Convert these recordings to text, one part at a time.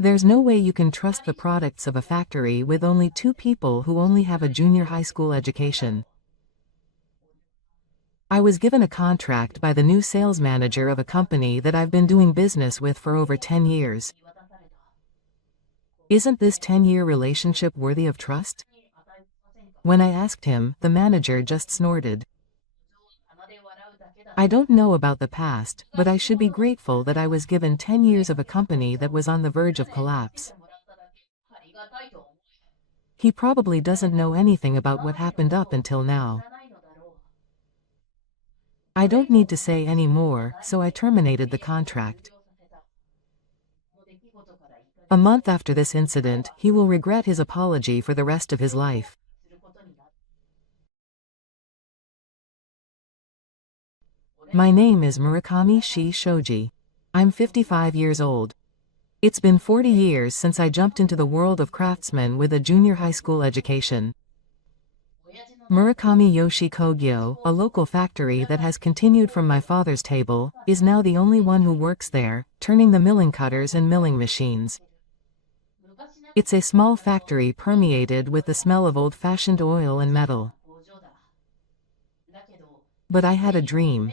There's no way you can trust the products of a factory with only two people who only have a junior high school education. I was given a contract by the new sales manager of a company that I've been doing business with for over 10 years. Isn't this 10-year relationship worthy of trust? When I asked him, the manager just snorted. I don't know about the past, but I should be grateful that I was given 10 years of a company that was on the verge of collapse. He probably doesn't know anything about what happened up until now. I don't need to say any more, so I terminated the contract. A month after this incident, he will regret his apology for the rest of his life. My name is Murakami Shi Shoji. I'm 55 years old. It's been 40 years since I jumped into the world of craftsmen with a junior high school education. Murakami Yoshi Kogyo, a local factory that has continued from my father's table, is now the only one who works there, turning the milling cutters and milling machines. It's a small factory permeated with the smell of old-fashioned oil and metal. But I had a dream.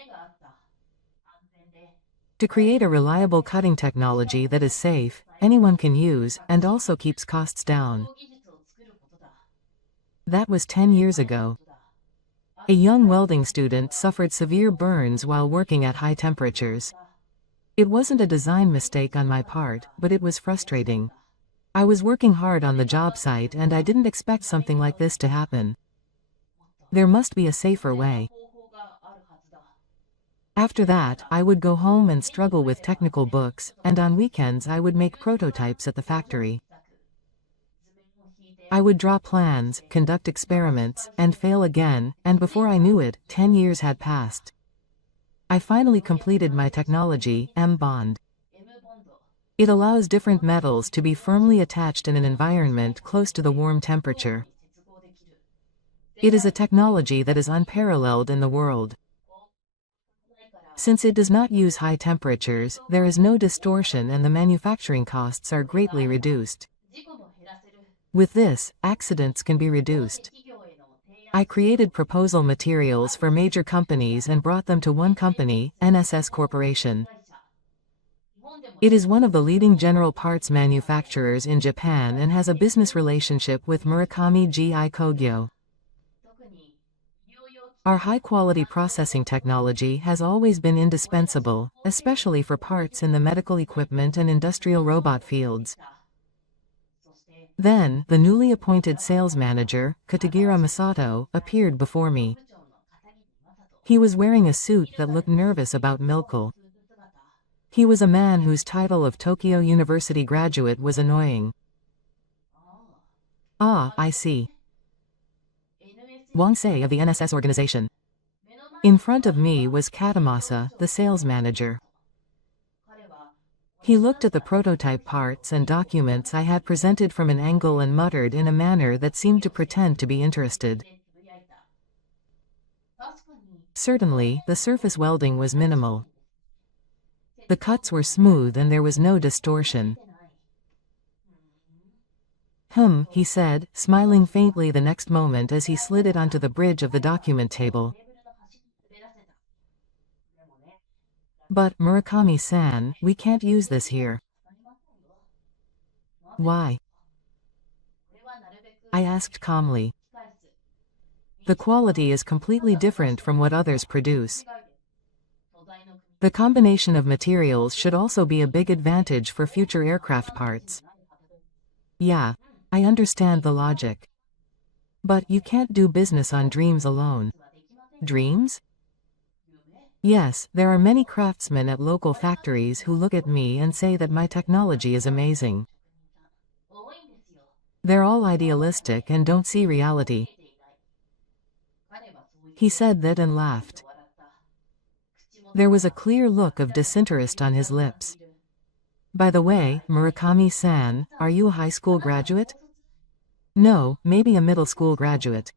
To create a reliable cutting technology that is safe, anyone can use, and also keeps costs down. That was 10 years ago. A young welding student suffered severe burns while working at high temperatures. It wasn't a design mistake on my part, but it was frustrating. I was working hard on the job site and I didn't expect something like this to happen. There must be a safer way. After that, I would go home and struggle with technical books, and on weekends I would make prototypes at the factory. I would draw plans, conduct experiments, and fail again, and before I knew it, 10 years had passed. I finally completed my technology, M-bond. It allows different metals to be firmly attached in an environment close to the warm temperature. It is a technology that is unparalleled in the world. Since it does not use high temperatures, there is no distortion and the manufacturing costs are greatly reduced. With this, accidents can be reduced. I created proposal materials for major companies and brought them to one company, NSS Corporation. It is one of the leading general parts manufacturers in Japan and has a business relationship with Murakami Gi Kogyo. Our high-quality processing technology has always been indispensable, especially for parts in the medical equipment and industrial robot fields. Then, the newly appointed sales manager, Katagira Masato, appeared before me. He was wearing a suit that looked nervous about Milkle. He was a man whose title of Tokyo University graduate was annoying. Ah, I see. Wangsei of the NSS organization. In front of me was Katamasa, the sales manager. He looked at the prototype parts and documents I had presented from an angle and muttered in a manner that seemed to pretend to be interested. Certainly, the surface welding was minimal. The cuts were smooth and there was no distortion. He said, smiling faintly the next moment as he slid it onto the bridge of the document table. But, Murakami-san, we can't use this here. Why? I asked calmly. The quality is completely different from what others produce. The combination of materials should also be a big advantage for future aircraft parts. Yeah, I understand the logic. But you can't do business on dreams alone. Dreams? Yes, there are many craftsmen at local factories who look at me and say that my technology is amazing. They're all idealistic and don't see reality. He said that and laughed. There was a clear look of disinterest on his lips. By the way, Murakami-san, are you a high school graduate? No, maybe a middle school graduate.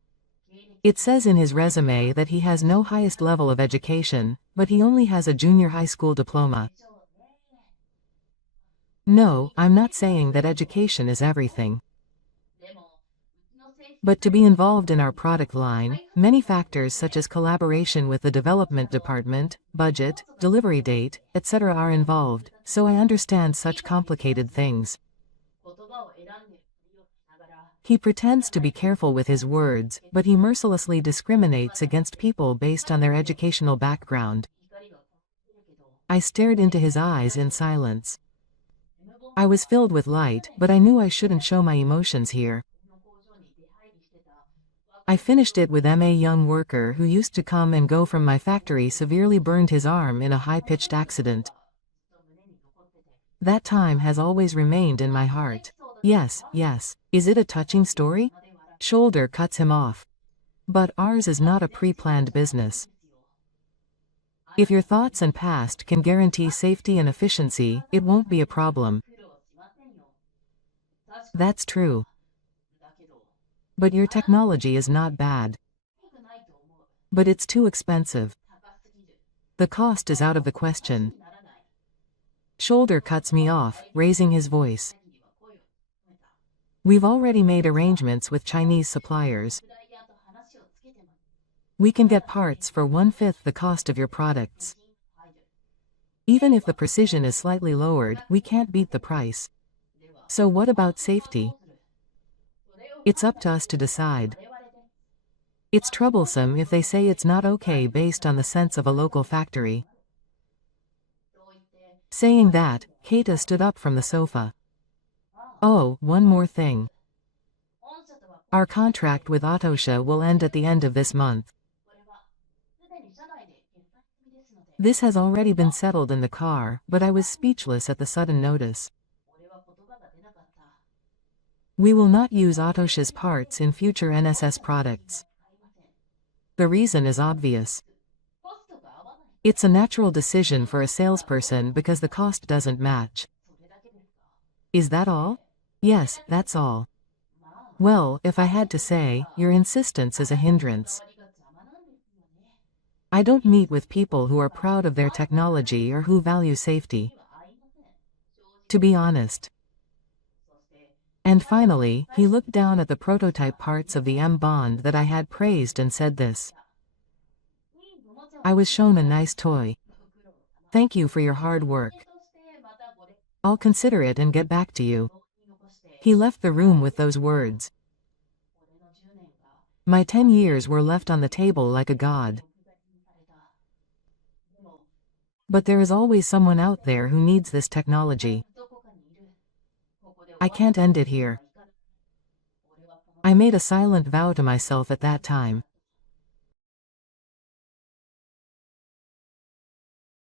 It says in his resume that he has no highest level of education, but he only has a junior high school diploma. No, I'm not saying that education is everything. But to be involved in our product line, many factors such as collaboration with the development department, budget, delivery date, etc. are involved, so I understand such complicated things. He pretends to be careful with his words, but he mercilessly discriminates against people based on their educational background. I stared into his eyes in silence. I was filled with light, but I knew I shouldn't show my emotions here. I finished it with a young worker who used to come and go from my factory severely burned his arm in a high-pitched accident. That time has always remained in my heart. Yes, yes. Is it a touching story? Shoulder cuts him off. But ours is not a pre-planned business. If your thoughts and past can guarantee safety and efficiency, it won't be a problem. That's true. But your technology is not bad. But it's too expensive. The cost is out of the question. Shoulder cuts me off, raising his voice. We've already made arrangements with Chinese suppliers. We can get parts for 1/5 the cost of your products. Even if the precision is slightly lowered, we can't beat the price. So what about safety? It's up to us to decide. It's troublesome if they say it's not okay based on the sense of a local factory. Saying that, Keita stood up from the sofa. Oh, one more thing. Our contract with Autosha will end at the end of this month. This has already been settled in the car, but I was speechless at the sudden notice. We will not use Autosha's parts in future NSS products. The reason is obvious. It's a natural decision for a salesperson because the cost doesn't match. Is that all? Yes, that's all. Well, if I had to say, your insistence is a hindrance. I don't meet with people who are proud of their technology or who value safety. To be honest. And finally, he looked down at the prototype parts of the M-Bond that I had praised and said this. I was shown a nice toy. Thank you for your hard work. I'll consider it and get back to you. He left the room with those words. My 10 years were left on the table like a god. But there is always someone out there who needs this technology. I can't end it here. I made a silent vow to myself at that time.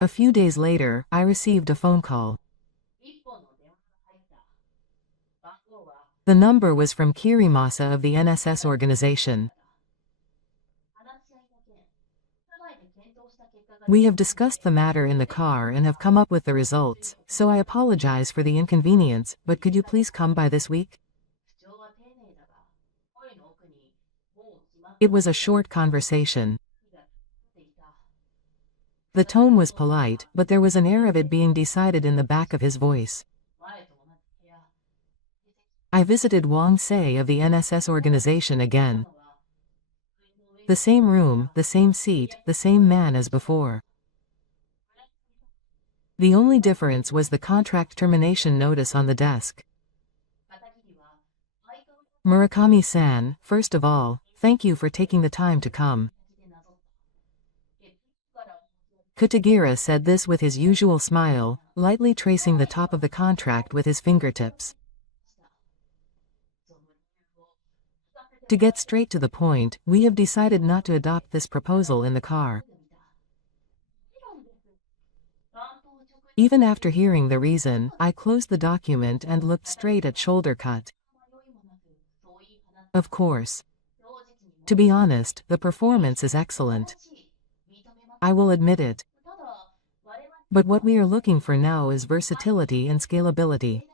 A few days later, I received a phone call. The number was from Kirimasa of the NSS organization. We have discussed the matter in the car and have come up with the results, so I apologize for the inconvenience, but could you please come by this week? It was a short conversation. The tone was polite, but there was an air of it being decided in the back of his voice. I visited Wang Sei of the NSS organization again. The same room, the same seat, the same man as before. The only difference was the contract termination notice on the desk. Murakami-san, first of all, thank you for taking the time to come. Kutagira said this with his usual smile, lightly tracing the top of the contract with his fingertips. To get straight to the point, we have decided not to adopt this proposal in the car. Even after hearing the reason, I closed the document and looked straight at Shoulder Cut. Of course. To be honest, the performance is excellent. I will admit it. But what we are looking for now is versatility and scalability.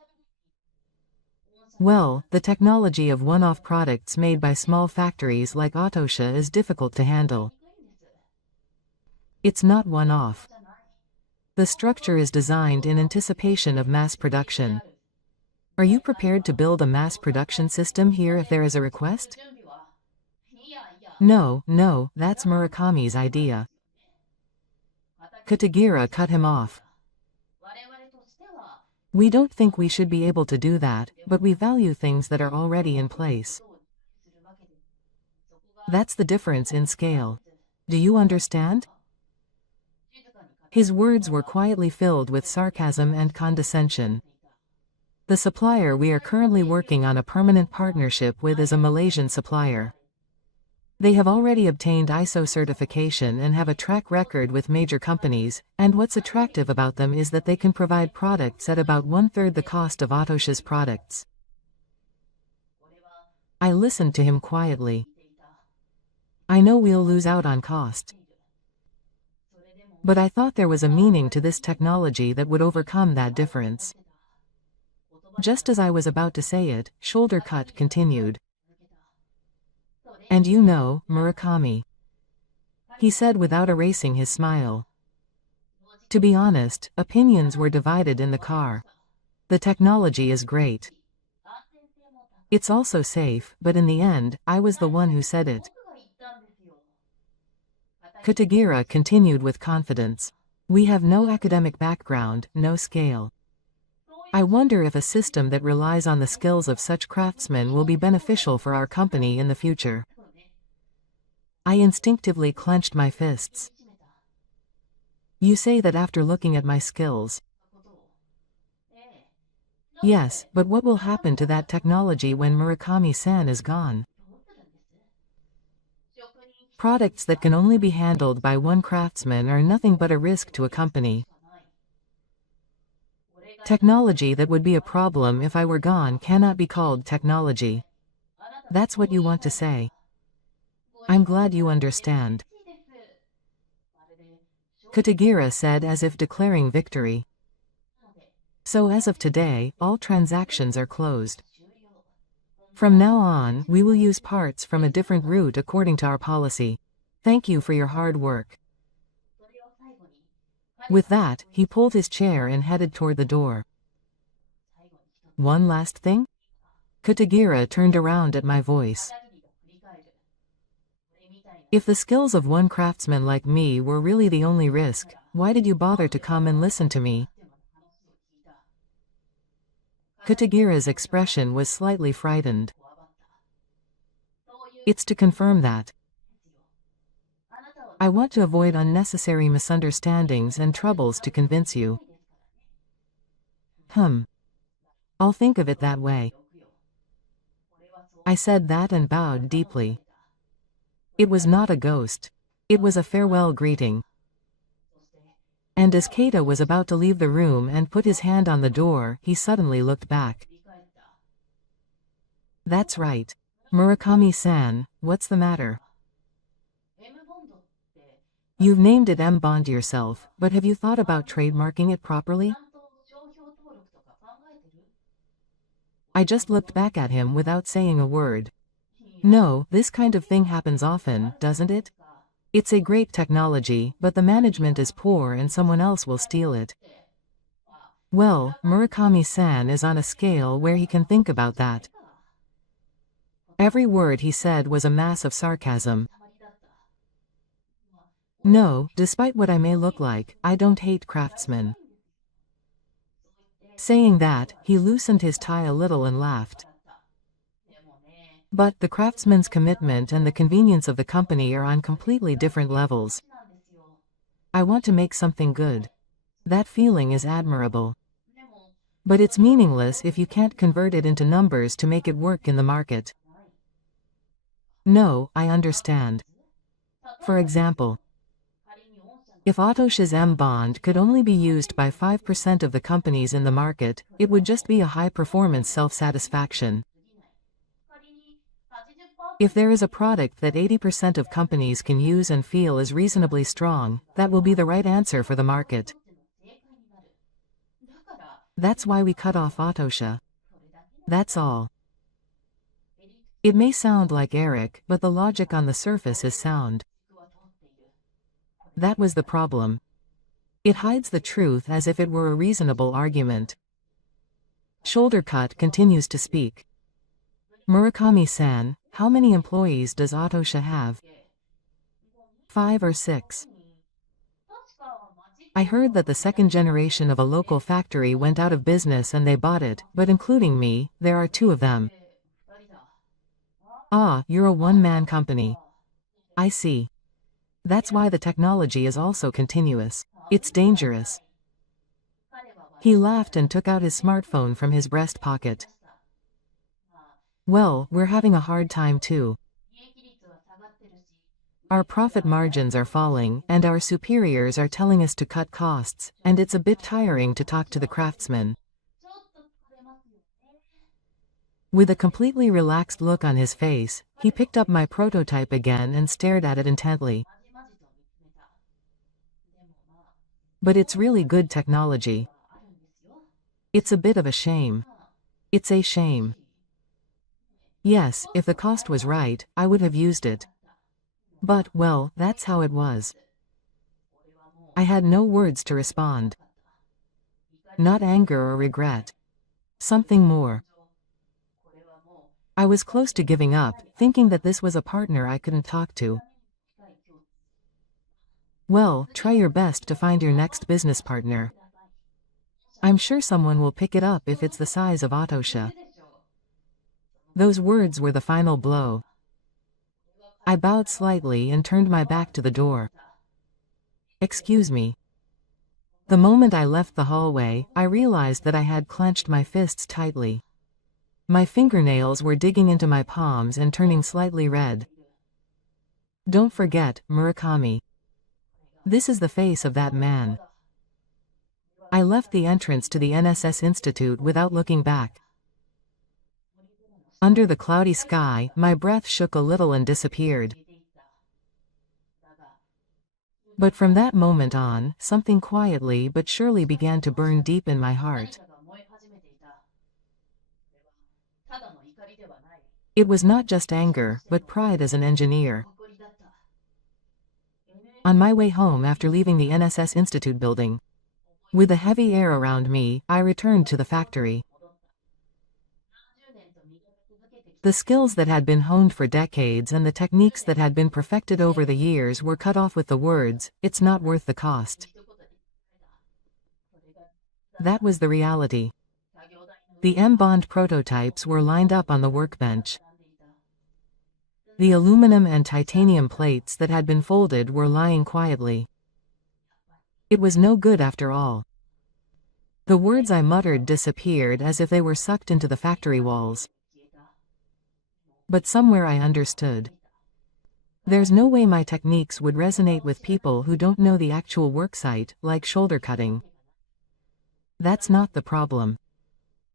Well, the technology of one-off products made by small factories like Autosha is difficult to handle. It's not one-off. The structure is designed in anticipation of mass production. Are you prepared to build a mass production system here if there is a request? No, that's Murakami's idea. Katagira cut him off. We don't think we should be able to do that, but we value things that are already in place. That's the difference in scale. Do you understand? His words were quietly filled with sarcasm and condescension. The supplier we are currently working on a permanent partnership with is a Malaysian supplier. They have already obtained ISO certification and have a track record with major companies, and what's attractive about them is that they can provide products at about 1/3 the cost of Atosha's products. I listened to him quietly. I know we'll lose out on cost. But I thought there was a meaning to this technology that would overcome that difference. Just as I was about to say it, Shoulder Cut continued. And you know, Murakami, he said without erasing his smile. To be honest, opinions were divided in the car. The technology is great. It's also safe, but in the end, I was the one who said it. Katagira continued with confidence. We have no academic background, no scale. I wonder if a system that relies on the skills of such craftsmen will be beneficial for our company in the future. I instinctively clenched my fists. You say that after looking at my skills? Yes, but what will happen to that technology when Murakami-san is gone? Products that can only be handled by one craftsman are nothing but a risk to a company. Technology that would be a problem if I were gone cannot be called technology. That's what you want to say. I'm glad you understand. Katagira said as if declaring victory. So as of today, all transactions are closed. From now on, we will use parts from a different route according to our policy. Thank you for your hard work. With that, he pulled his chair and headed toward the door. One last thing? Katagira turned around at my voice. If the skills of one craftsman like me were really the only risk, why did you bother to come and listen to me? Katagira's expression was slightly frightened. It's to confirm that. I want to avoid unnecessary misunderstandings and troubles to convince you. I'll think of it that way. I said that and bowed deeply. It was not a ghost. It was a farewell greeting. And as Keita was about to leave the room and put his hand on the door, he suddenly looked back. That's right. Murakami-san, what's the matter? You've named it M-Bond yourself, but have you thought about trademarking it properly? I just looked back at him without saying a word. No, this kind of thing happens often, doesn't it? It's a great technology, but the management is poor and someone else will steal it. Well, Murakami-san is on a scale where he can think about that. Every word he said was a mass of sarcasm. No, despite what I may look like, I don't hate craftsmen. Saying that, he loosened his tie a little and laughed. But the craftsman's commitment and the convenience of the company are on completely different levels. I want to make something good. That feeling is admirable. But it's meaningless if you can't convert it into numbers to make it work in the market. No, I understand. For example, if Atosha's M-Bond could only be used by 5% of the companies in the market, it would just be a high-performance self-satisfaction. If there is a product that 80% of companies can use and feel is reasonably strong, that will be the right answer for the market. That's why we cut off Atosha. That's all. It may sound like Eric, but the logic on the surface is sound. That was the problem. It hides the truth as if it were a reasonable argument. Shoulder cut continues to speak. Murakami-san, how many employees does Autosha have? 5 or 6. I heard that the second generation of a local factory went out of business and they bought it, but including me, there are 2 of them. Ah, you're a one-man company. I see. That's why the technology is also continuous. It's dangerous. He laughed and took out his smartphone from his breast pocket. Well, we're having a hard time too. Our profit margins are falling, and our superiors are telling us to cut costs, and it's a bit tiring to talk to the craftsmen. With a completely relaxed look on his face, he picked up my prototype again and stared at it intently. But it's really good technology. It's a bit of a shame. It's a shame. Yes, if the cost was right, I would have used it. But, well, that's how it was. I had no words to respond. Not anger or regret. Something more. I was close to giving up, thinking that this was a partner I couldn't talk to. Well, try your best to find your next business partner. I'm sure someone will pick it up if it's the size of Autosha. Those words were the final blow. I bowed slightly and turned my back to the door. Excuse me. The moment I left the hallway, I realized that I had clenched my fists tightly. My fingernails were digging into my palms and turning slightly red. Don't forget, Murakami. This is the face of that man. I left the entrance to the NSS Institute without looking back. Under the cloudy sky, my breath shook a little and disappeared. But from that moment on, something quietly but surely began to burn deep in my heart. It was not just anger, but pride as an engineer. On my way home after leaving the NSS Institute building, with the heavy air around me, I returned to the factory. The skills that had been honed for decades and the techniques that had been perfected over the years were cut off with the words, "It's not worth the cost." That was the reality. The M-bond prototypes were lined up on the workbench. The aluminum and titanium plates that had been folded were lying quietly. It was no good after all. The words I muttered disappeared as if they were sucked into the factory walls. But somewhere I understood. There's no way my techniques would resonate with people who don't know the actual worksite, like shoulder cutting. That's not the problem.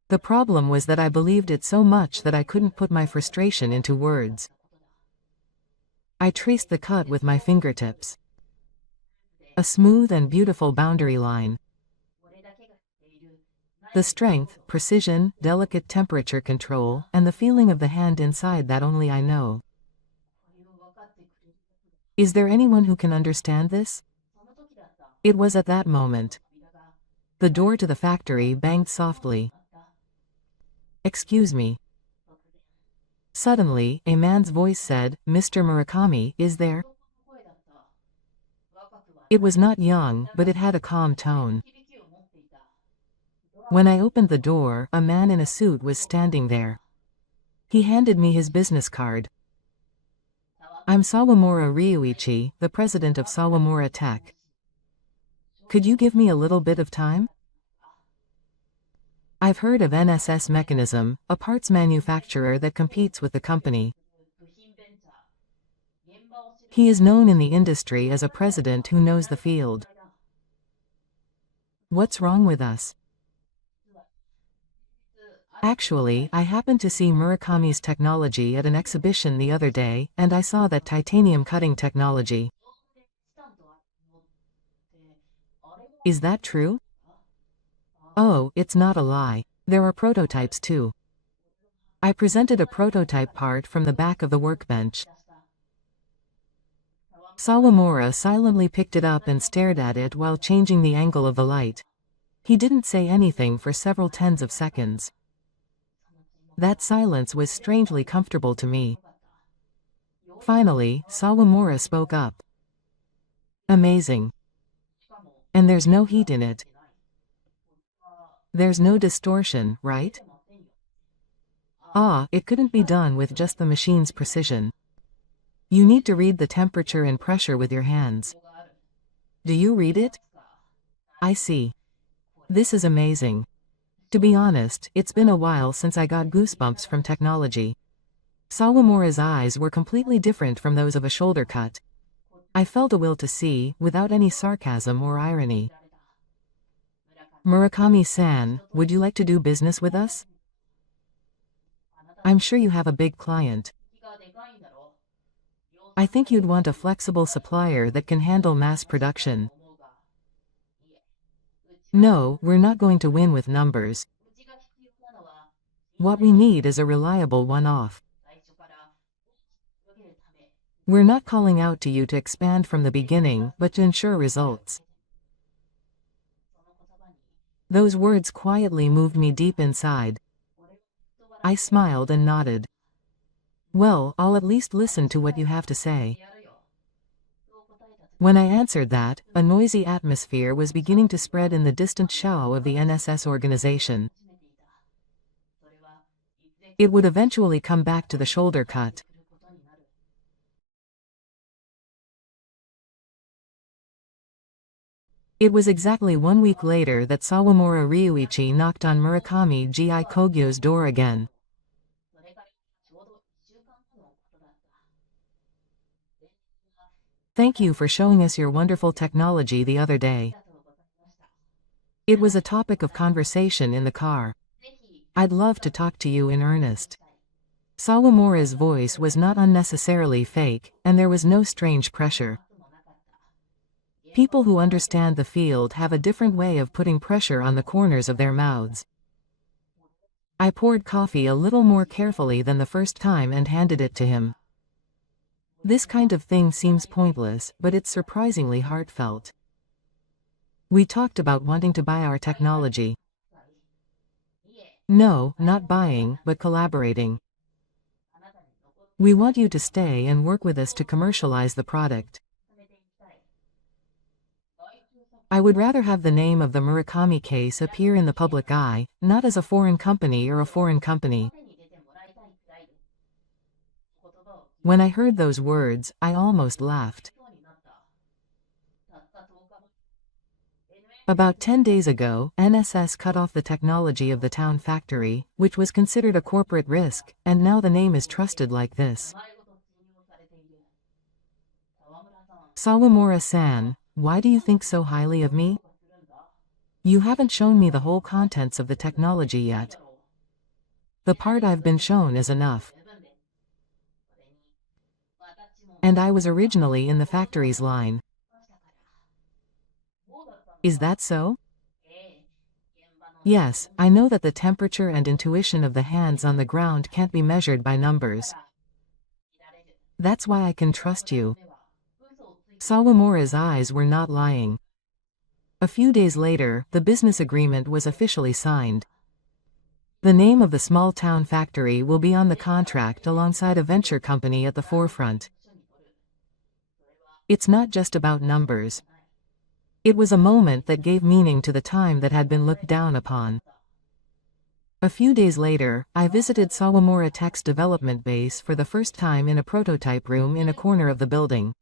The problem was that I believed it so much that I couldn't put my frustration into words. I traced the cut with my fingertips. A smooth and beautiful boundary line. The strength, precision, delicate temperature control, and the feeling of the hand inside that only I know. Is there anyone who can understand this? It was at that moment. The door to the factory banged softly. Excuse me. Suddenly, a man's voice said, "Mr. Murakami, is there?" It was not young, but it had a calm tone. When I opened the door, a man in a suit was standing there. He handed me his business card. "I'm Sawamura Ryuichi, the president of Sawamura Tech. Could you give me a little bit of time? I've heard of NSS Mechanism, a parts manufacturer that competes with the company. He is known in the industry as a president who knows the field. What's wrong with us?" Actually, I happened to see Murakami's technology at an exhibition the other day, and I saw that titanium cutting technology. Is that true? Oh, it's not a lie. There are prototypes too. I presented a prototype part from the back of the workbench. Sawamura silently picked it up and stared at it while changing the angle of the light. He didn't say anything for several tens of seconds. That silence was strangely comfortable to me. Finally, Sawamura spoke up. Amazing. And there's no heat in it. There's no distortion, right? Ah, it couldn't be done with just the machine's precision. You need to read the temperature and pressure with your hands. Do you read it? I see. This is amazing. To be honest, it's been a while since I got goosebumps from technology. Sawamura's eyes were completely different from those of a shoulder cut. I felt a will to see, without any sarcasm or irony. Murakami-san, would you like to do business with us? I'm sure you have a big client. I think you'd want a flexible supplier that can handle mass production. No, we're not going to win with numbers. What we need is a reliable one-off. We're not calling out to you to expand from the beginning, but to ensure results. Those words quietly moved me deep inside. I smiled and nodded. Well, I'll at least listen to what you have to say. When I answered that, a noisy atmosphere was beginning to spread in the distant shadow of the NSS organization. It would eventually come back to the shoulder cut. It was exactly 1 week later that Sawamura Ryuichi knocked on Murakami Gi Kogyo's door again. Thank you for showing us your wonderful technology the other day. It was a topic of conversation in the car. I'd love to talk to you in earnest. Sawamura's voice was not unnecessarily fake, and there was no strange pressure. People who understand the field have a different way of putting pressure on the corners of their mouths. I poured coffee a little more carefully than the first time and handed it to him. This kind of thing seems pointless, but it's surprisingly heartfelt. We talked about wanting to buy our technology. No, not buying, but collaborating. We want you to stay and work with us to commercialize the product. I would rather have the name of the Murakami case appear in the public eye, not as a foreign company or a foreign company. When I heard those words, I almost laughed. About 10 days ago, NSS cut off the technology of the town factory, which was considered a corporate risk, and now the name is trusted like this. Sawamura-san, why do you think so highly of me? You haven't shown me the whole contents of the technology yet. The part I've been shown is enough. And I was originally in the factory's line. Is that so? Yes, I know that the temperature and intuition of the hands on the ground can't be measured by numbers. That's why I can trust you. Sawamura's eyes were not lying. A few days later, the business agreement was officially signed. The name of the small town factory will be on the contract alongside a venture company at the forefront. It's not just about numbers. It was a moment that gave meaning to the time that had been looked down upon. A few days later, I visited Sawamura Tech's development base for the first time in a prototype room in a corner of the building.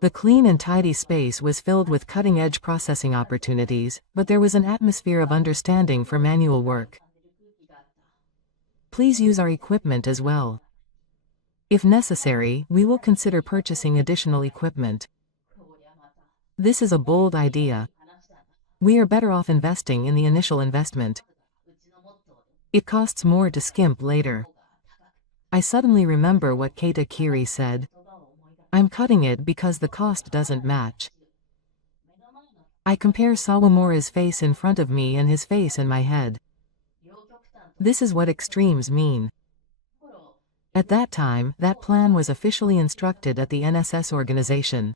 The clean and tidy space was filled with cutting-edge processing opportunities, but there was an atmosphere of understanding for manual work. Please use our equipment as well. If necessary, we will consider purchasing additional equipment. This is a bold idea. We are better off investing in the initial investment. It costs more to skimp later. I suddenly remember what Keita Kiri said. I'm cutting it because the cost doesn't match. I compare Sawamura's face in front of me and his face in my head. This is what extremes mean. At that time, that plan was officially instructed at the NSS organization.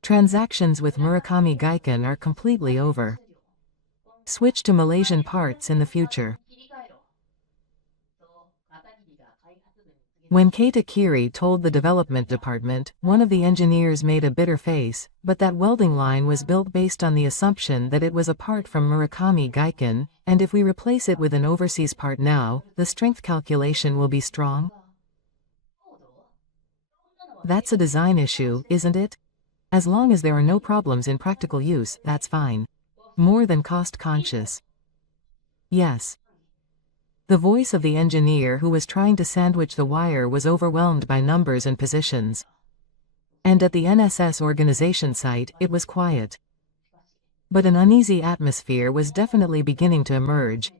Transactions with Murakami Gaiken are completely over. Switch to Malaysian parts in the future. When Keita Kiri told the development department, one of the engineers made a bitter face, but that welding line was built based on the assumption that it was a part from Murakami Gaiken, and if we replace it with an overseas part now, the strength calculation will be strong. That's a design issue, isn't it? As long as there are no problems in practical use, that's fine. More than cost-conscious. Yes. The voice of the engineer who was trying to sandwich the wire was overwhelmed by numbers and positions. And at the NSS organization site, it was quiet. But an uneasy atmosphere was definitely beginning to emerge.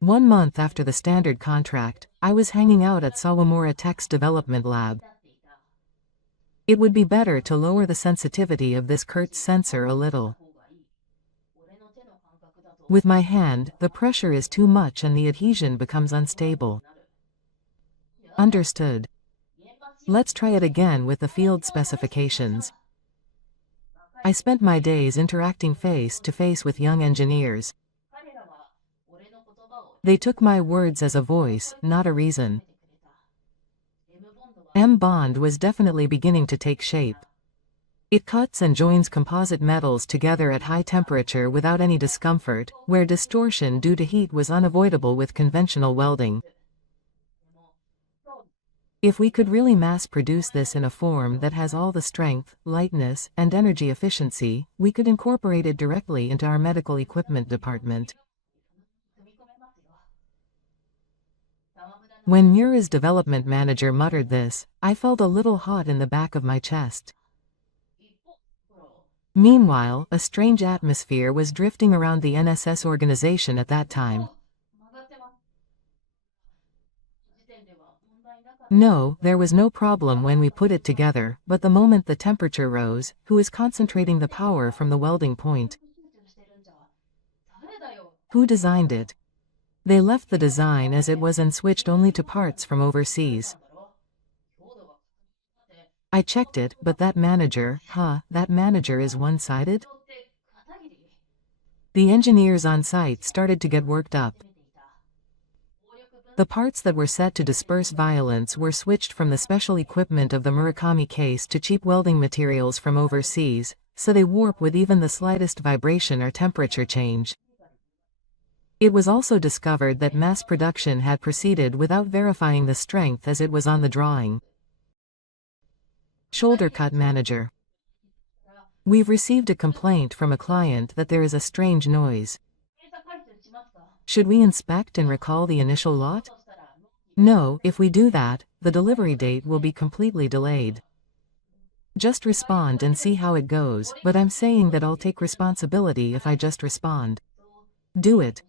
1 month after the standard contract, I was hanging out at Sawamura Tech's development lab. It would be better to lower the sensitivity of this Kurtz sensor a little. With my hand, the pressure is too much and the adhesion becomes unstable. Understood. Let's try it again with the field specifications. I spent my days interacting face to face with young engineers. They took my words as a voice, not a reason. M-bond was definitely beginning to take shape. It cuts and joins composite metals together at high temperature without any discomfort, where distortion due to heat was unavoidable with conventional welding. If we could really mass-produce this in a form that has all the strength, lightness, and energy efficiency, we could incorporate it directly into our medical equipment department. When Mura's development manager muttered this, I felt a little hot in the back of my chest. Meanwhile, a strange atmosphere was drifting around the NSS organization at that time. No, there was no problem when we put it together, but the moment the temperature rose, who is concentrating the power from the welding point? Who designed it? They left the design as it was and switched only to parts from overseas. I checked it, but that manager is one-sided? The engineers on site started to get worked up. The parts that were set to disperse violence were switched from the special equipment of the Murakami case to cheap welding materials from overseas, so they warp with even the slightest vibration or temperature change. It was also discovered that mass production had proceeded without verifying the strength as it was on the drawing. Shoulder cut manager. We've received a complaint from a client that there is a strange noise. Should we inspect and recall the initial lot? No, if we do that, the delivery date will be completely delayed. Just respond and see how it goes, but I'm saying that I'll take responsibility if I just respond. Do it.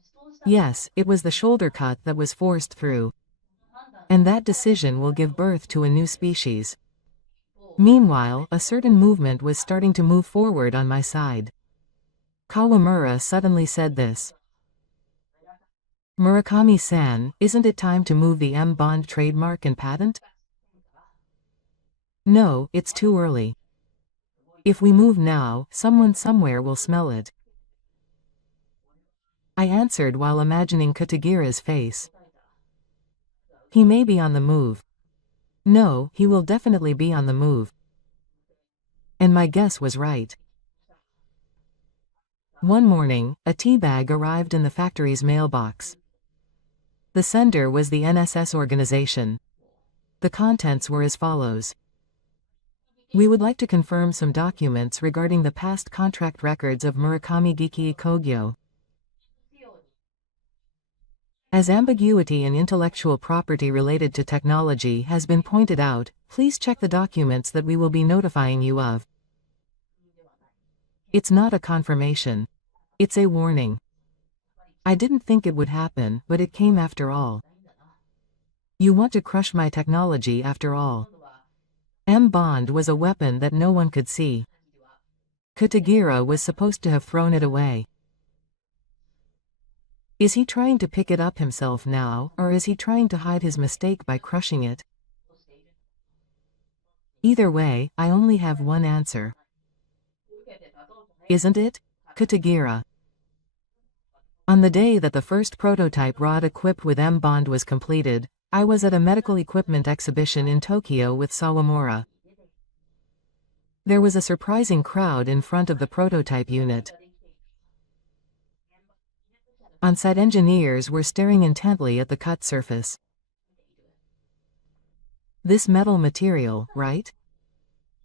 Yes, it was the shoulder cut that was forced through. And that decision will give birth to a new species. Meanwhile, a certain movement was starting to move forward on my side. Kawamura suddenly said this. Murakami-san, isn't it time to move the M-bond trademark and patent? No, it's too early. If we move now, someone somewhere will smell it. I answered while imagining Katagira's face. He may be on the move. No, he will definitely be on the move. And my guess was right. One morning, a tea bag arrived in the factory's mailbox. The sender was the NSS organization. The contents were as follows. We would like to confirm some documents regarding the past contract records of Murakami Giki Kogyo. As ambiguity in intellectual property related to technology has been pointed out, please check the documents that we will be notifying you of. It's not a confirmation. It's a warning. I didn't think it would happen, but it came after all. You want to crush my technology after all. M-bond was a weapon that no one could see. Katagira was supposed to have thrown it away. Is he trying to pick it up himself now, or is he trying to hide his mistake by crushing it? Either way, I only have one answer. Isn't it? Katagira. On the day that the first prototype rod equipped with M-bond was completed, I was at a medical equipment exhibition in Tokyo with Sawamura. There was a surprising crowd in front of the prototype unit. On-site engineers were staring intently at the cut surface. This metal material, right?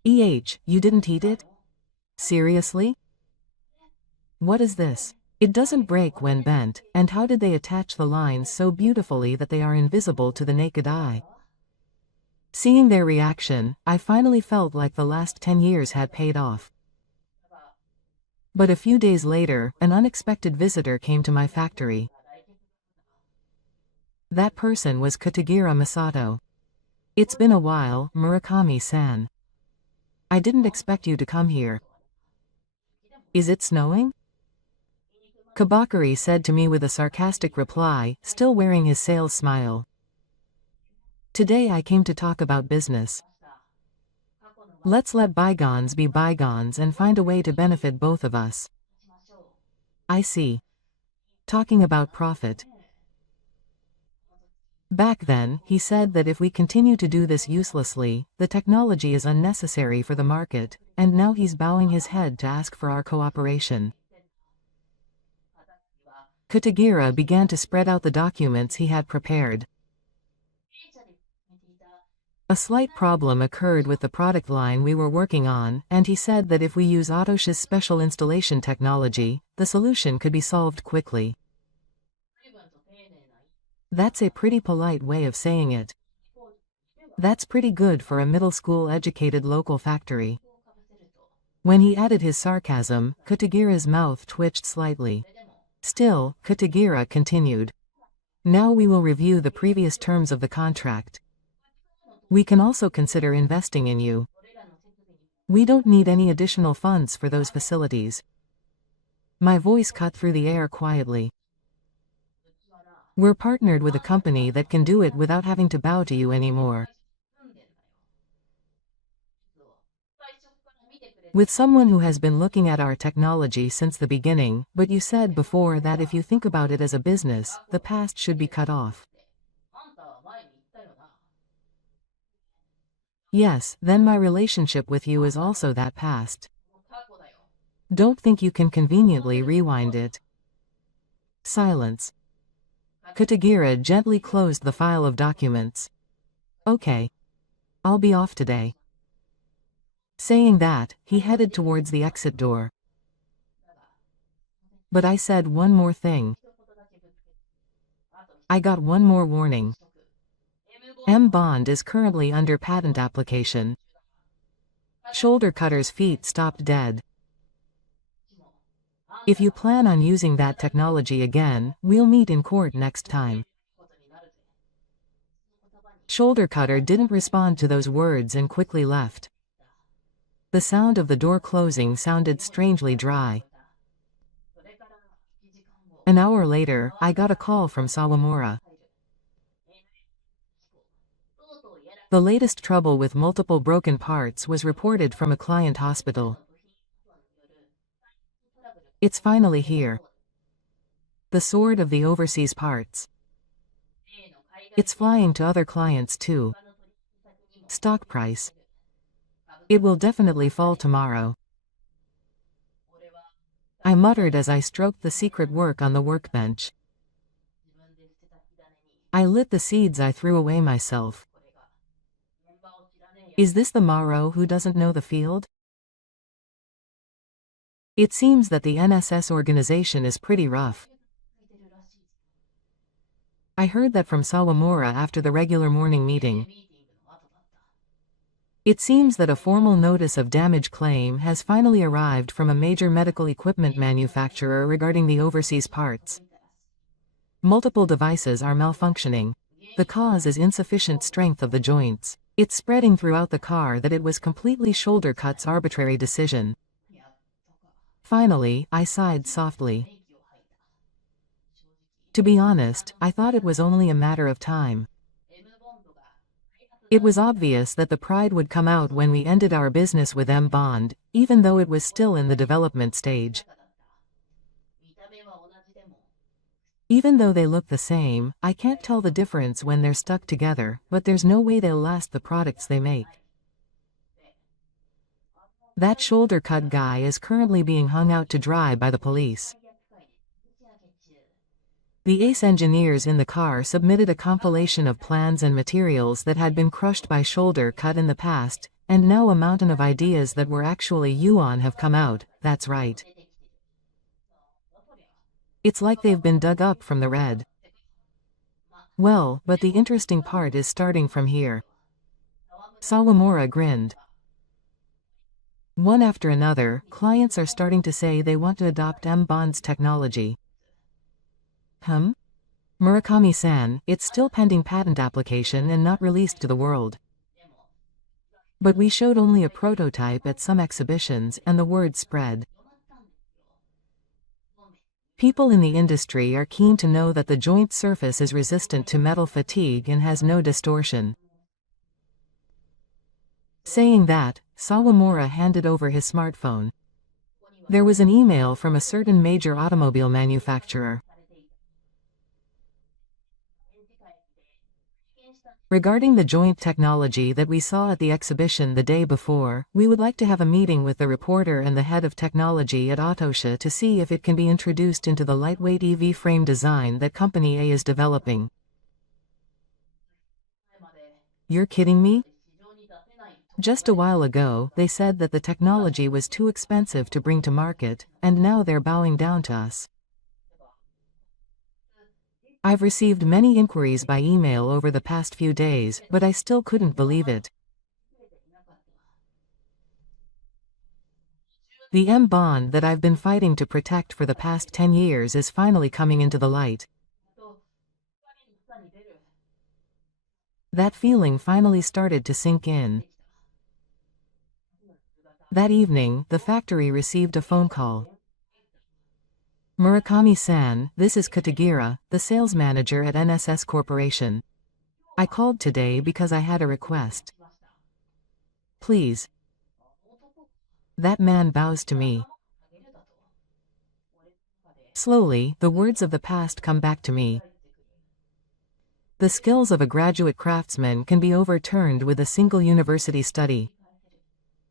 You didn't heat it? Seriously? What is this? It doesn't break when bent, and how did they attach the lines so beautifully that they are invisible to the naked eye? Seeing their reaction, I finally felt like the last 10 years had paid off. But a few days later, an unexpected visitor came to my factory. That person was Katagira Masato. It's been a while, Murakami-san. I didn't expect you to come here. Is it snowing? Kabakari said to me with a sarcastic reply, still wearing his sales smile. Today I came to talk about business. Let's let bygones be bygones and find a way to benefit both of us. I see. Talking about profit. Back then, he said that if we continue to do this uselessly, the technology is unnecessary for the market, and now he's bowing his head to ask for our cooperation. Katagira began to spread out the documents he had prepared. A slight problem occurred with the product line we were working on, and he said that if we use Otoshi's special installation technology, the solution could be solved quickly. That's a pretty polite way of saying it. That's pretty good for a middle school educated local factory. When he added his sarcasm, Katagira's mouth twitched slightly. Still, Katagira continued. Now we will review the previous terms of the contract. We can also consider investing in you. We don't need any additional funds for those facilities. My voice cut through the air quietly. We're partnered with a company that can do it without having to bow to you anymore. With someone who has been looking at our technology since the beginning, but you said before that if you think about it as a business, the past should be cut off. Yes, then my relationship with you is also that past. Don't think you can conveniently rewind it. Silence. Katagira gently closed the file of documents. Okay. I'll be off today. Saying that, he headed towards the exit door. But I said one more thing. I got one more warning. M-bond is currently under patent application. Shoulder cutter's feet stopped dead. If you plan on using that technology again, we'll meet in court next time. Shoulder cutter didn't respond to those words and quickly left. The sound of the door closing sounded strangely dry. An hour later, I got a call from Sawamura. The latest trouble with multiple broken parts was reported from a client hospital. It's finally here. The sword of the overseas parts. It's flying to other clients too. Stock price. It will definitely fall tomorrow. I muttered as I stroked the secret work on the workbench. I lit the seeds I threw away myself. Is this the Maro who doesn't know the field? It seems that the NSS organization is pretty rough. I heard that from Sawamura after the regular morning meeting. It seems that a formal notice of damage claim has finally arrived from a major medical equipment manufacturer regarding the overseas parts. Multiple devices are malfunctioning. The cause is insufficient strength of the joints. It's spreading throughout the car that it was completely shoulder cut's arbitrary decision. Finally, I sighed softly. To be honest, I thought it was only a matter of time. It was obvious that the pride would come out when we ended our business with M Bond, even though it was still in the development stage. Even though they look the same, I can't tell the difference when they're stuck together, but there's no way they'll last the products they make. That shoulder cut guy is currently being hung out to dry by the police. The ACE engineers in the car submitted a compilation of plans and materials that had been crushed by shoulder cut in the past, and now a mountain of ideas that were actually yuan have come out. That's right. It's like they've been dug up from the red. Well, but the interesting part is starting from here. Sawamura grinned. One after another, clients are starting to say they want to adopt M Bond's technology. Murakami-san, it's still pending patent application and not released to the world. But we showed only a prototype at some exhibitions and the word spread. People in the industry are keen to know that the joint surface is resistant to metal fatigue and has no distortion. Saying that, Sawamura handed over his smartphone. There was an email from a certain major automobile manufacturer. Regarding the joint technology that we saw at the exhibition the day before, we would like to have a meeting with the reporter and the head of technology at Autosha to see if it can be introduced into the lightweight EV frame design that Company A is developing. You're kidding me? Just a while ago, they said that the technology was too expensive to bring to market, and now they're bowing down to us. I've received many inquiries by email over the past few days, but I still couldn't believe it. The M Bond that I've been fighting to protect for the past 10 years is finally coming into the light. That feeling finally started to sink in. That evening, the factory received a phone call. Murakami-san, this is Katagira, the sales manager at NSS Corporation. I called today because I had a request. Please. That man bows to me. Slowly, the words of the past come back to me. The skills of a graduate craftsman can be overturned with a single university study.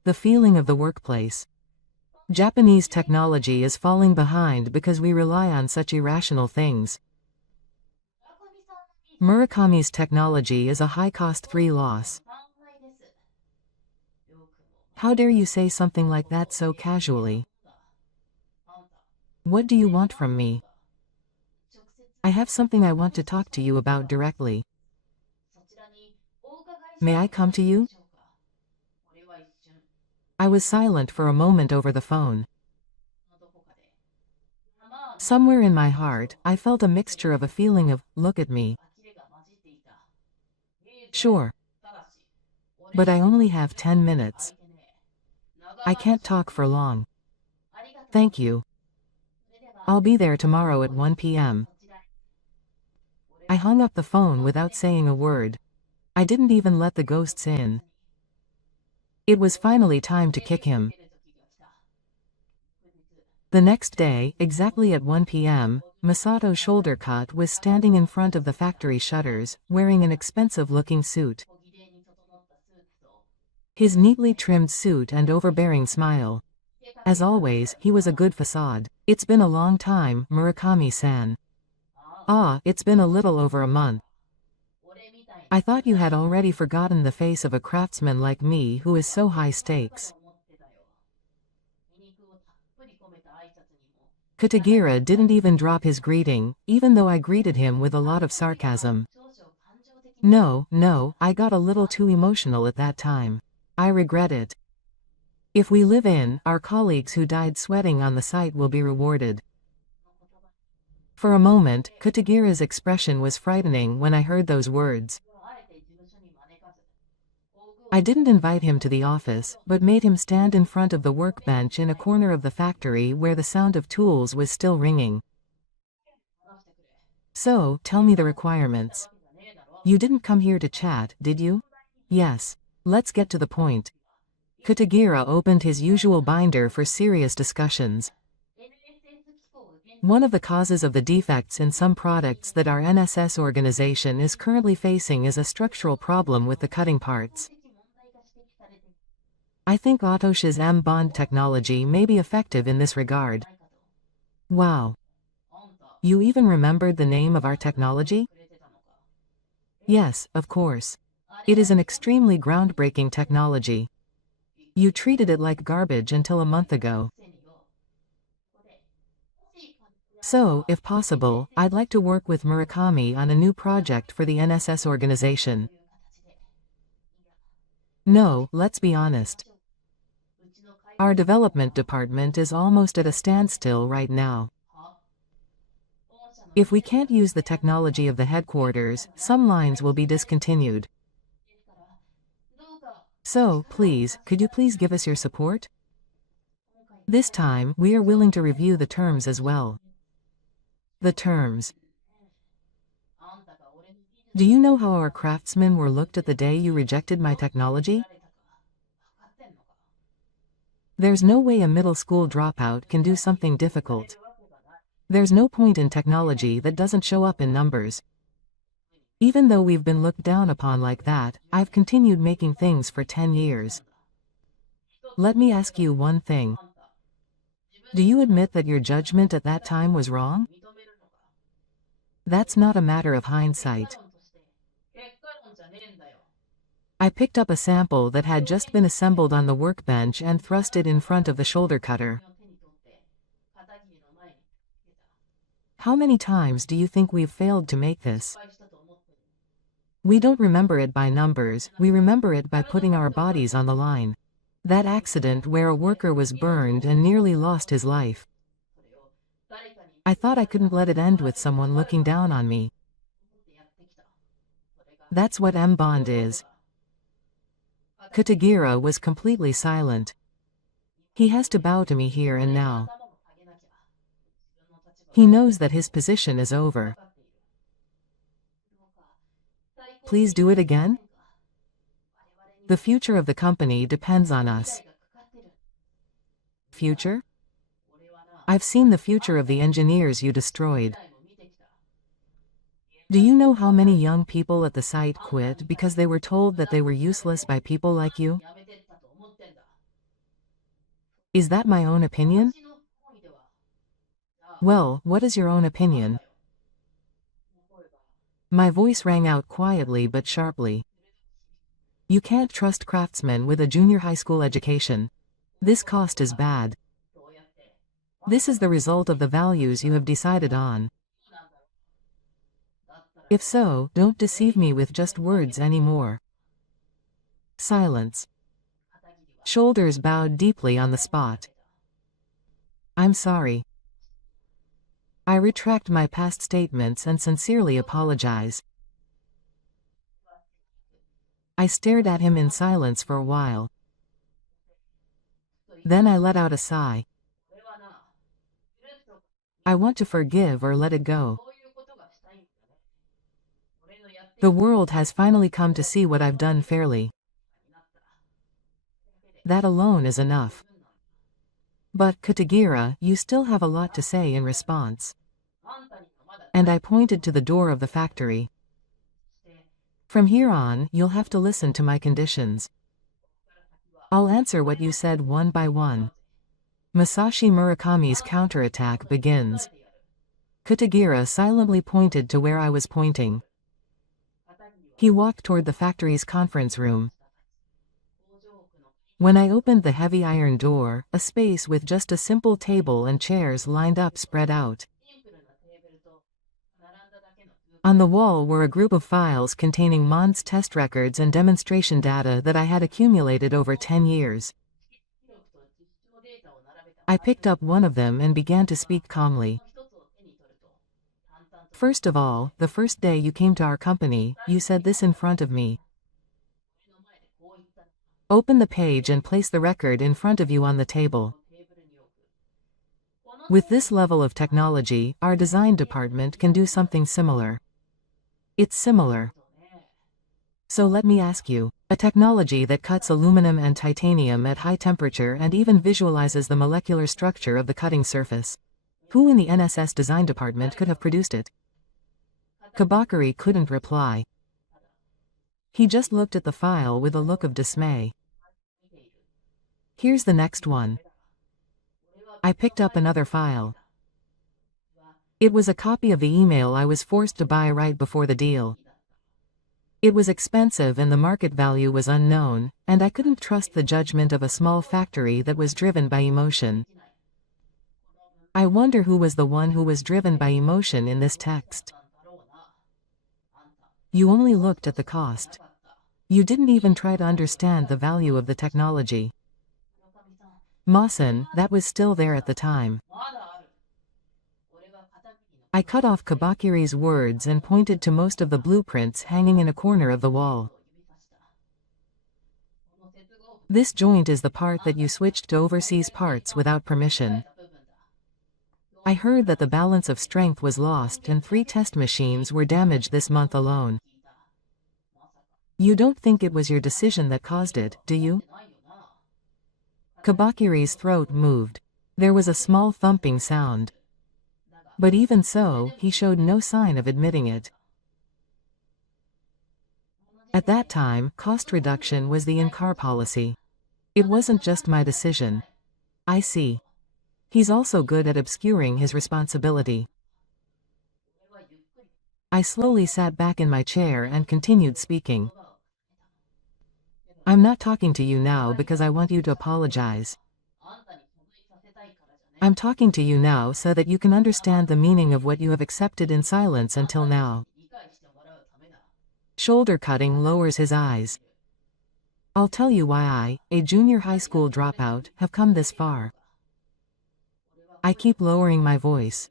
The feeling of the workplace. Japanese technology is falling behind because we rely on such irrational things. Murakami's technology is a high-cost 3 loss. How dare you say something like that so casually? What do you want from me? I have something I want to talk to you about directly. May I come to you? I was silent for a moment over the phone. Somewhere in my heart, I felt a mixture of a feeling of, look at me. Sure. But I only have 10 minutes. I can't talk for long. Thank you. I'll be there tomorrow at 1 p.m. I hung up the phone without saying a word. I didn't even let the ghosts in. It was finally time to kick him. The next day, exactly at 1 p.m., Masato Shouldercut was standing in front of the factory shutters, wearing an expensive-looking suit. His neatly trimmed suit and overbearing smile. As always, he was a good facade. It's been a long time, Murakami-san. Ah, it's been a little over a month. I thought you had already forgotten the face of a craftsman like me who is so high stakes. Katagira didn't even drop his greeting, even though I greeted him with a lot of sarcasm. No, I got a little too emotional at that time. I regret it. If we live in, our colleagues who died sweating on the site will be rewarded. For a moment, Katagira's expression was frightening when I heard those words. I didn't invite him to the office, but made him stand in front of the workbench in a corner of the factory where the sound of tools was still ringing. So, tell me the requirements. You didn't come here to chat, did you? Yes. Let's get to the point. Kutagira opened his usual binder for serious discussions. One of the causes of the defects in some products that our NSS organization is currently facing is a structural problem with the cutting parts. I think Otosh's M-bond technology may be effective in this regard. Wow. You even remembered the name of our technology? Yes, of course. It is an extremely groundbreaking technology. You treated it like garbage until a month ago. So, if possible, I'd like to work with Murakami on a new project for the NSS organization. No, let's be honest. Our development department is almost at a standstill right now. If we can't use the technology of the headquarters, some lines will be discontinued. So, please, could you please give us your support? This time, we are willing to review the terms as well. The terms. Do you know how our craftsmen were looked at the day you rejected my technology? There's no way a middle school dropout can do something difficult. There's no point in technology that doesn't show up in numbers. Even though we've been looked down upon like that, I've continued making things for 10 years. Let me ask you one thing. Do you admit that your judgment at that time was wrong? That's not a matter of hindsight. I picked up a sample that had just been assembled on the workbench and thrust it in front of the shoulder cutter. How many times do you think we've failed to make this? We don't remember it by numbers, we remember it by putting our bodies on the line. That accident where a worker was burned and nearly lost his life. I thought I couldn't let it end with someone looking down on me. That's what M-bond is. Kutagira was completely silent. He has to bow to me here and now. He knows that his position is over. Please do it again? The future of the company depends on us. Future? I've seen the future of the engineers you destroyed. Do you know how many young people at the site quit because they were told that they were useless by people like you? Is that my own opinion? Well, what is your own opinion? My voice rang out quietly but sharply. You can't trust craftsmen with a junior high school education. This cost is bad. This is the result of the values you have decided on. If so, don't deceive me with just words anymore. Silence. Shoulders bowed deeply on the spot. I'm sorry. I retract my past statements and sincerely apologize. I stared at him in silence for a while. Then I let out a sigh. I want to forgive or let it go. The world has finally come to see what I've done fairly. That alone is enough. But, Kutagira, you still have a lot to say in response. And I pointed to the door of the factory. From here on, you'll have to listen to my conditions. I'll answer what you said one by one. Masashi Murakami's counterattack begins. Kutagira silently pointed to where I was pointing. He walked toward the factory's conference room. When I opened the heavy iron door, a space with just a simple table and chairs lined up spread out. On the wall were a group of files containing MON's test records and demonstration data that I had accumulated over 10 years. I picked up one of them and began to speak calmly. First of all, the first day you came to our company, you said this in front of me. Open the page and place the record in front of you on the table. With this level of technology, our design department can do something similar. It's similar. So let me ask you, a technology that cuts aluminum and titanium at high temperature and even visualizes the molecular structure of the cutting surface. Who in the NSS design department could have produced it? Kabakari couldn't reply. He just looked at the file with a look of dismay. Here's the next one. I picked up another file. It was a copy of the email I was forced to buy right before the deal. It was expensive and the market value was unknown, and I couldn't trust the judgment of a small factory that was driven by emotion. I wonder who was the one who was driven by emotion in this text. You only looked at the cost. You didn't even try to understand the value of the technology. Masan, that was still there at the time. I cut off Kabakiri's words and pointed to most of the blueprints hanging in a corner of the wall. This joint is the part that you switched to overseas parts without permission. I heard that the balance of strength was lost and 3 test machines were damaged this month alone. You don't think it was your decision that caused it, do you? Kabakiri's throat moved. There was a small thumping sound. But even so, he showed no sign of admitting it. At that time, cost reduction was the in-car policy. It wasn't just my decision. I see. He's also good at obscuring his responsibility. I slowly sat back in my chair and continued speaking. I'm not talking to you now because I want you to apologize. I'm talking to you now so that you can understand the meaning of what you have accepted in silence until now. Shoulder cutting lowers his eyes. I'll tell you why I, a junior high school dropout, have come this far. I keep lowering my voice.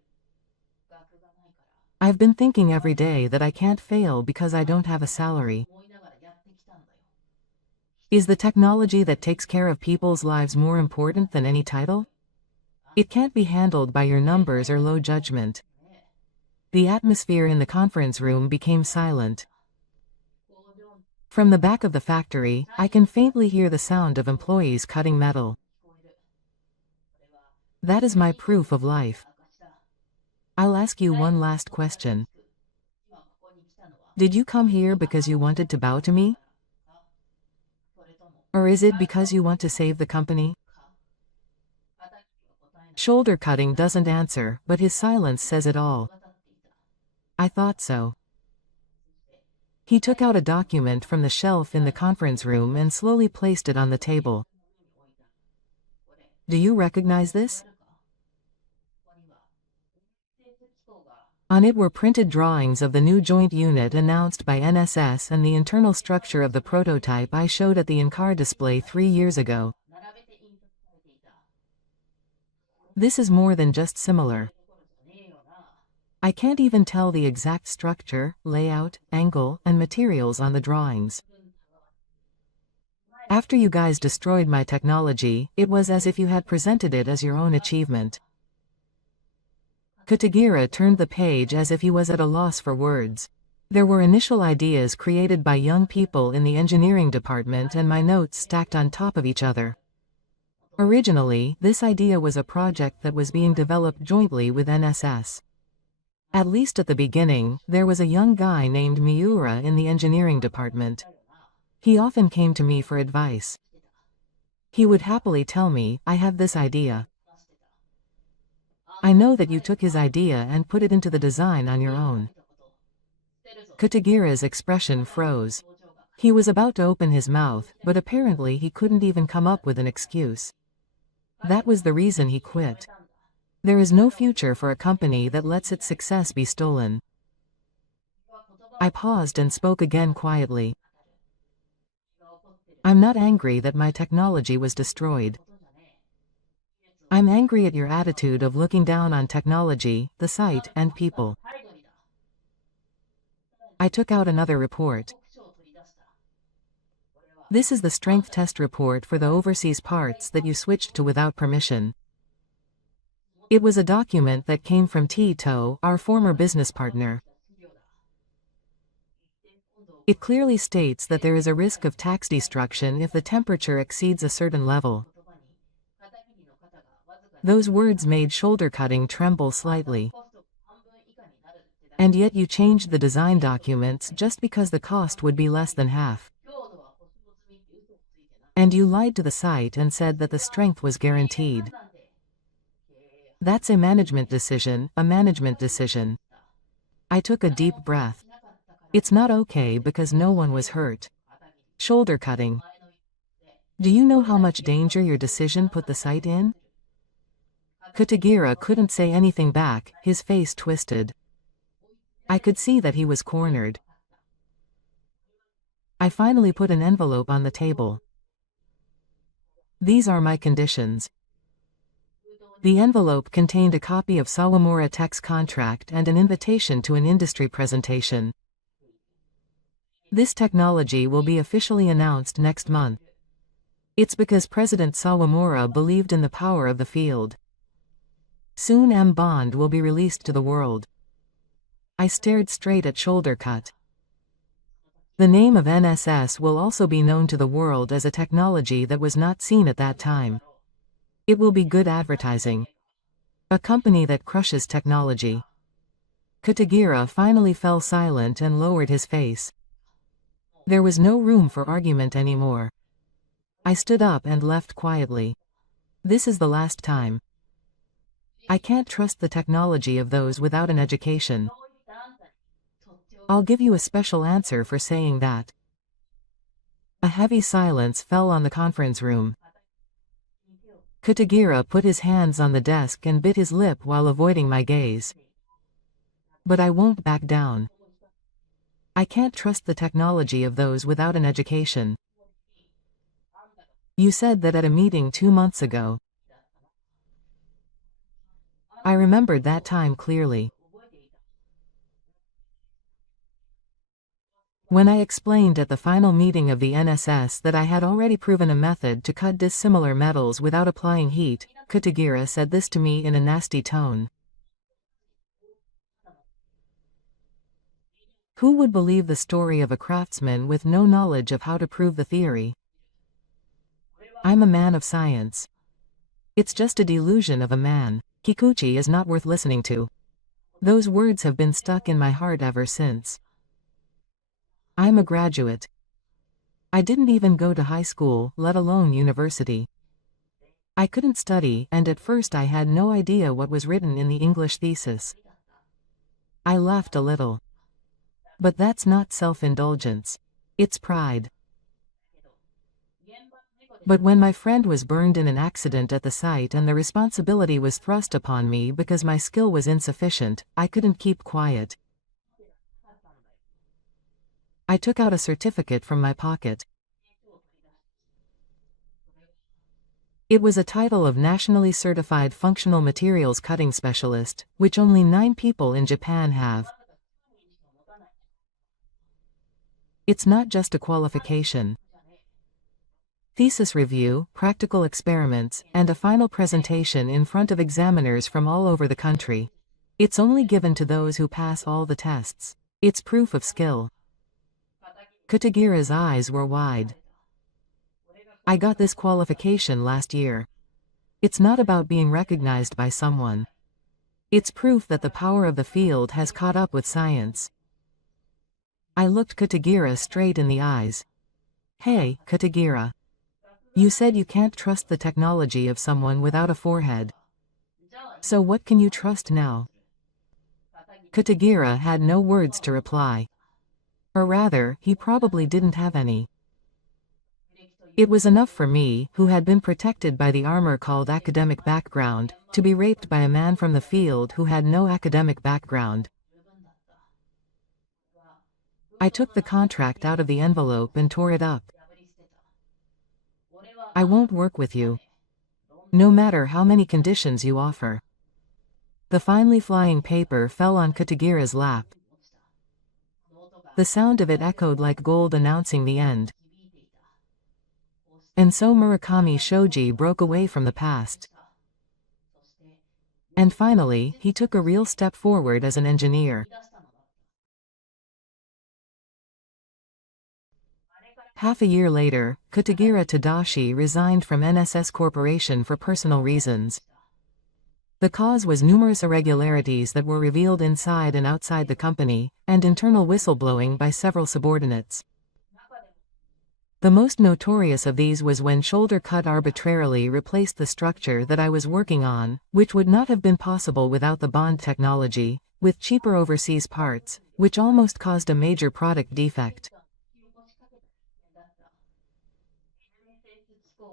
I've been thinking every day that I can't fail because I don't have a salary. Is the technology that takes care of people's lives more important than any title? It can't be handled by your numbers or low judgment. The atmosphere in the conference room became silent. From the back of the factory, I can faintly hear the sound of employees cutting metal. That is my proof of life. I'll ask you one last question. Did you come here because you wanted to bow to me? Or is it because you want to save the company? Shoulder cutting doesn't answer, but his silence says it all. I thought so. He took out a document from the shelf in the conference room and slowly placed it on the table. Do you recognize this? On it were printed drawings of the new joint unit announced by NSS and the internal structure of the prototype I showed at the in-car display 3 years ago. This is more than just similar. I can't even tell the exact structure, layout, angle, and materials on the drawings. After you guys destroyed my technology, it was as if you had presented it as your own achievement. Katagira turned the page as if he was at a loss for words. There were initial ideas created by young people in the engineering department and my notes stacked on top of each other. Originally, this idea was a project that was being developed jointly with NSS. At least at the beginning, there was a young guy named Miura in the engineering department. He often came to me for advice. He would happily tell me, I have this idea. I know that you took his idea and put it into the design on your own. Katagira's expression froze. He was about to open his mouth, but apparently he couldn't even come up with an excuse. That was the reason he quit. There is no future for a company that lets its success be stolen. I paused and spoke again quietly. I'm not angry that my technology was destroyed. I'm angry at your attitude of looking down on technology, the site, and people. I took out another report. This is the strength test report for the overseas parts that you switched to without permission. It was a document that came from Tito, our former business partner. It clearly states that there is a risk of tax destruction if the temperature exceeds a certain level. Those words made shoulder cutting tremble slightly. And yet you changed the design documents just because the cost would be less than half. And you lied to the site and said that the strength was guaranteed. That's a management decision, a management decision. I took a deep breath. It's not okay because no one was hurt. Shoulder cutting. Do you know how much danger your decision put the site in? Kutagira couldn't say anything back, his face twisted. I could see that he was cornered. I finally put an envelope on the table. These are my conditions. The envelope contained a copy of Sawamura Tech's contract and an invitation to an industry presentation. This technology will be officially announced next month. It's because President Sawamura believed in the power of the field. Soon M-Bond will be released to the world. I stared straight at Shoulder Cut. The name of NSS will also be known to the world as a technology that was not seen at that time. It will be good advertising. A company that crushes technology. Kutagira finally fell silent and lowered his face. There was no room for argument anymore. I stood up and left quietly. This is the last time. I can't trust the technology of those without an education. I'll give you a special answer for saying that. A heavy silence fell on the conference room. Kutagira put his hands on the desk and bit his lip while avoiding my gaze. But I won't back down. I can't trust the technology of those without an education. You said that at a meeting 2 months ago. I remembered that time clearly. When I explained at the final meeting of the NSS that I had already proven a method to cut dissimilar metals without applying heat, Kutagira said this to me in a nasty tone. Who would believe the story of a craftsman with no knowledge of how to prove the theory? I'm a man of science. It's just a delusion of a man. Kikuchi is not worth listening to. Those words have been stuck in my heart ever since. I'm a graduate. I didn't even go to high school, let alone university. I couldn't study, and at first I had no idea what was written in the English thesis. I laughed a little. But that's not self-indulgence. It's pride. But when my friend was burned in an accident at the site and the responsibility was thrust upon me because my skill was insufficient, I couldn't keep quiet. I took out a certificate from my pocket. It was a title of Nationally Certified Functional Materials Cutting Specialist, which only 9 people in Japan have. It's not just a qualification. Thesis review, practical experiments, and a final presentation in front of examiners from all over the country. It's only given to those who pass all the tests. It's proof of skill. Kutagira's eyes were wide. I got this qualification last year. It's not about being recognized by someone. It's proof that the power of the field has caught up with science. I looked Kutagira straight in the eyes. Hey, Kutagira. You said you can't trust the technology of someone without a forehead. So what can you trust now? Kutagira had no words to reply. Or rather, he probably didn't have any. It was enough for me, who had been protected by the armor called academic background, to be raped by a man from the field who had no academic background. I took the contract out of the envelope and tore it up. I won't work with you. No matter how many conditions you offer. The finely flying paper fell on Kutagira's lap. The sound of it echoed like gold announcing the end. And so Murakami Shoji broke away from the past. And finally, he took a real step forward as an engineer. Half a year later, Kutagira Tadashi resigned from NSS Corporation for personal reasons. The cause was numerous irregularities that were revealed inside and outside the company, and internal whistleblowing by several subordinates. The most notorious of these was when Shoulder Cut arbitrarily replaced the structure that I was working on, which would not have been possible without the bond technology, with cheaper overseas parts, which almost caused a major product defect.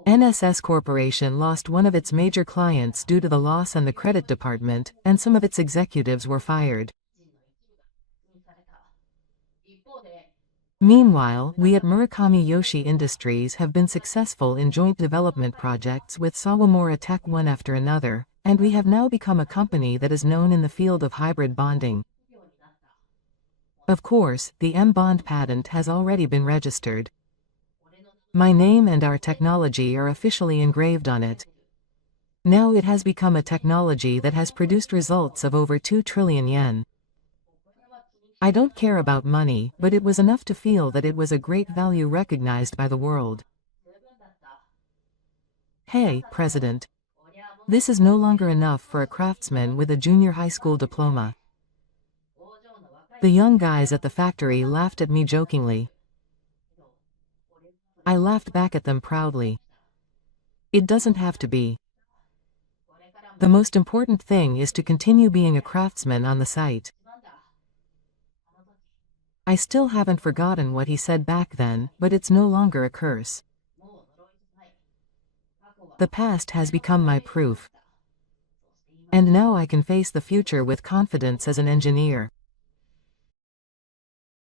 NSS Corporation lost one of its major clients due to the loss and the credit department, and some of its executives were fired. Meanwhile, we at Murakami Yoshi Industries have been successful in joint development projects with Sawamura Tech one after another, and we have now become a company that is known in the field of hybrid bonding. Of course, the M-bond patent has already been registered. My name and our technology are officially engraved on it. Now it has become a technology that has produced results of over 2 trillion yen. I don't care about money, but it was enough to feel that it was a great value recognized by the world. Hey, President. This is no longer enough for a craftsman with a junior high school diploma. The young guys at the factory laughed at me jokingly. I laughed back at them proudly. It doesn't have to be. The most important thing is to continue being a craftsman on the site. I still haven't forgotten what he said back then, but it's no longer a curse. The past has become my proof. And now I can face the future with confidence as an engineer.